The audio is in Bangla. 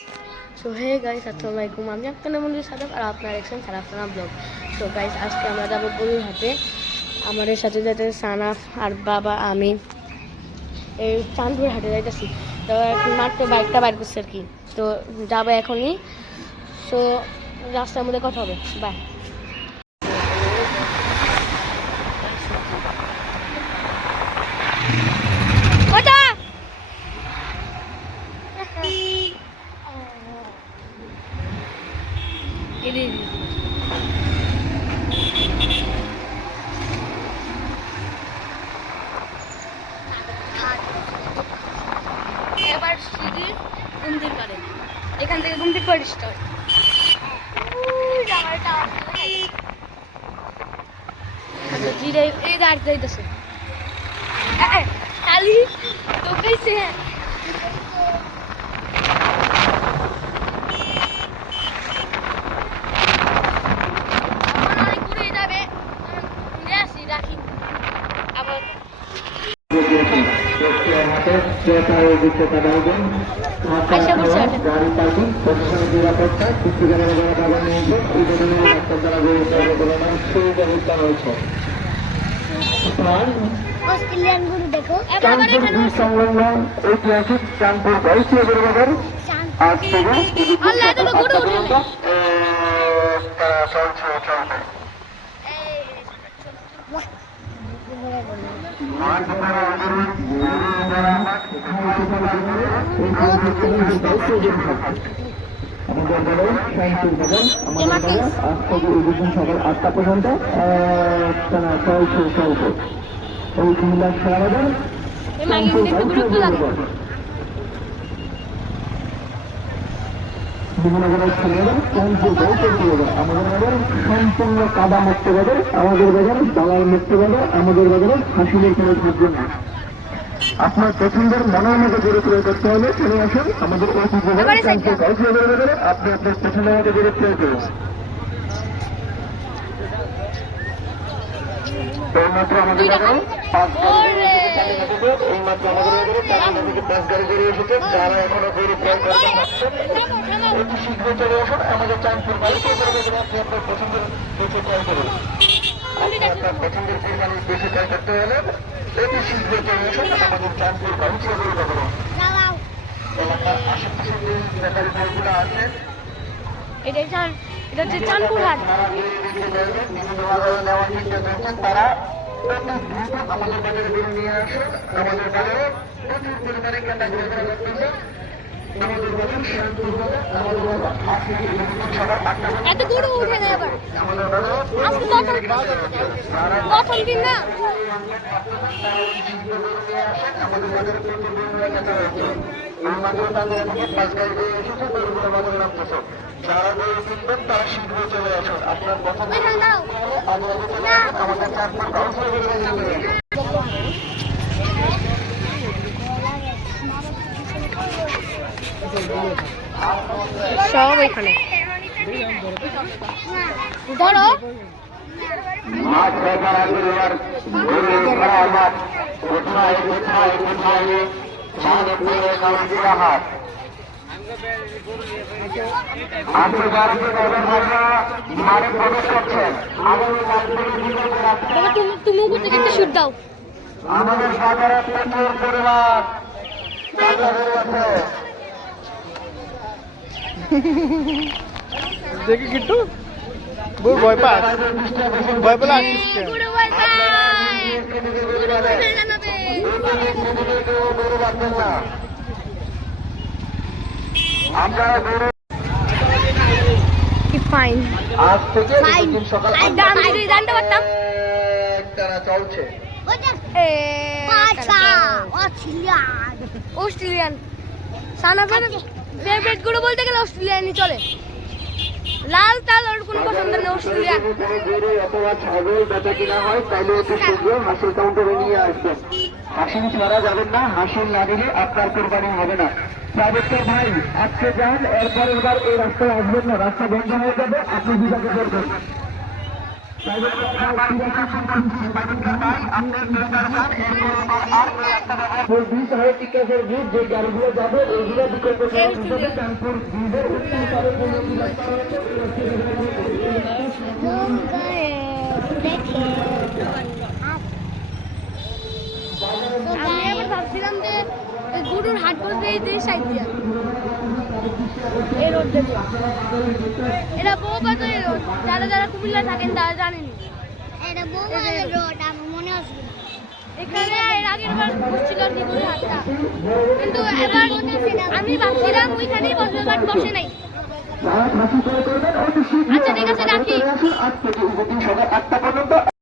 সো হে গাইস, আসসালামু আলাইকুম। আমি আপনাদের মন্দির সাথে আর আপনারা দেখছেন সারাফানা ব্লগ। সো গাইস, আজকে আমরা যাবো গরুর হাটে। আমাদের সাথে যাতে সানাফ আর বাবা আমি এই চাঁদপুর হাটে যাইতেছি। তো এখন মাত্র বাইকটা বাইর করছে আর কি। তো যাবো এখনই। সো রাস্তার মধ্যে কথা হবে, বাই। এবার সিঁড়ি ঘুমতির পারে, এখান থেকে ঘুমতির পারে স্টার্ট। আচ্ছা জিরে এই গাড়ি যাইতেছে খালি তো খাইছে। রাখি আবার সংলগ্ন ঐতিহাসিক চাঁদপুর বাইশিয়া বাজার আজ থেকে চলছে। সকাল 8টা পর্যন্ত চলছে এই কুমিল্লার সারাবাজার আমাদের সম্পূর্ণ কাদা মুক্ত বাজার, আমাদের বাজার দালাল মুক্ত বাজার, আমাদের বাজারে হাসিলের কোনো থাকবে না। আপনার পছন্দের মনের মতো গড়ে ক্রয় করতে হলে চলে আসুন আমাদের বাজারে, আপনি আপনার পছন্দের মতো গড়ে ক্রয় করুন। এইমাত্র আমাদের বাজারে এইমাত্র আমাদের বাজারে চাকরি থেকে 10 গাড়ি বেরিয়ে এসেছে। যারা এখনো গরু ক্রয় করতে পারছেন অতি শীঘ্র চলে আসুন আমাদের চাঁদপুর বাড়িতে। আপনি আপনার পছন্দের বেছে ক্রয় করুন। আপনার পছন্দের পরিমাণে বেছে ক্রয় করতে হলে অতি শীঘ্র চলে আসুন আমাদের চাঁদপুর বাড়িতে করুন। এলাকার আশেপাশে যে ব্যাপারী ভাইগুলো আছেন, এটা হচ্ছে চাঁদপুর হাট। নেওয়ার চিন্তা করছেন তারা আমাদের বাজারে গরু নিয়ে আসুন। আমাদের বাজারে প্রচুর পরিমাণে কেনা ঘোরাফেরা করতেছে। আমাদের বাজার শান্তির বাজার, আমাদের বাজার সকাল 8টা এত গরু উঠে যায় আবার আমাদের বাজারে আজকে প্রথম দিন না। আমাদের বাজারে প্রচুর পরিমাণে কেনা হয়েছে। এই মাত্র তাদের থেকে 5 গাড়ি দিয়ে এসেছে, গরুগুলো বাজারে নামতেছে। যারা গরু কিনবেন তারা শীঘ্র চলে আসুন। আপনার পছন্দ আমাদের চাঁদপুর কাউন্সিলর সব এখানে ধরো মাছ ব্যাপার আর গরু ভরা মাছ কোথায় কোথায় কোথায় চাঁদপুরে কাউন্সিলর হাট। মাঠে প্রবেশ করছেন তুমি উপর থেকে একটা শুট দাও। আমাদের বাজারে প্রচুর পরিমাণ আছে। দেখি কিট্টু ভয় পা ভয় পেলে আসিস কেন? আমরা গরু ফাইন আজ থেকে সকাল তারা চলছে। অস্ট্রেলিয়ান ফেভারিট গুলো বলতে গেলে অস্ট্রেলিয়ানই চলে। লাল তাল আর কোনো পছন্দ নেই, অস্ট্রেলিয়ান। গরু অথবা ছাগল বেচা কিনা হয় তাইলে অতি শীঘ্র হাসিল কাউন্টারে নিয়ে আসবেন। হাসিল ছাড়া যাবেন না, হাসিল না দিলে আপনার কোরবানি হবে না। সাবেকটা ভাই আজকে যান, এরপরের বার এই রাস্তায় আসবেন না, রাস্তা বন্ধ হয়ে যাবে, আপনি বিভাগে করবেন। যে গাড়িগুলো যাবে ওইগুলো বিকল্প হিসেবে চাঁদপুর ব্রিজের উত্তর পারে আমি এবার ভাবছিলাম যে ওই গরুর হাট বলতে এই সাইড দিয়ে এই রোড দিয়ে এটা বহুবার তো এই রোড যারা যারা কুমিল্লা থাকেন তারা জানেনি এটা বৌমাদের রোড আমার মনে আসবে না। এখানে এর আগের বার বসছিল আর কি গরুর হাটটা কিন্তু এবার আমি ভাবছিলাম ওইখানেই বসবে বাট বসে নাই আচ্ছা ঠিক আছে রাখি আজ থেকে সকাল 8টা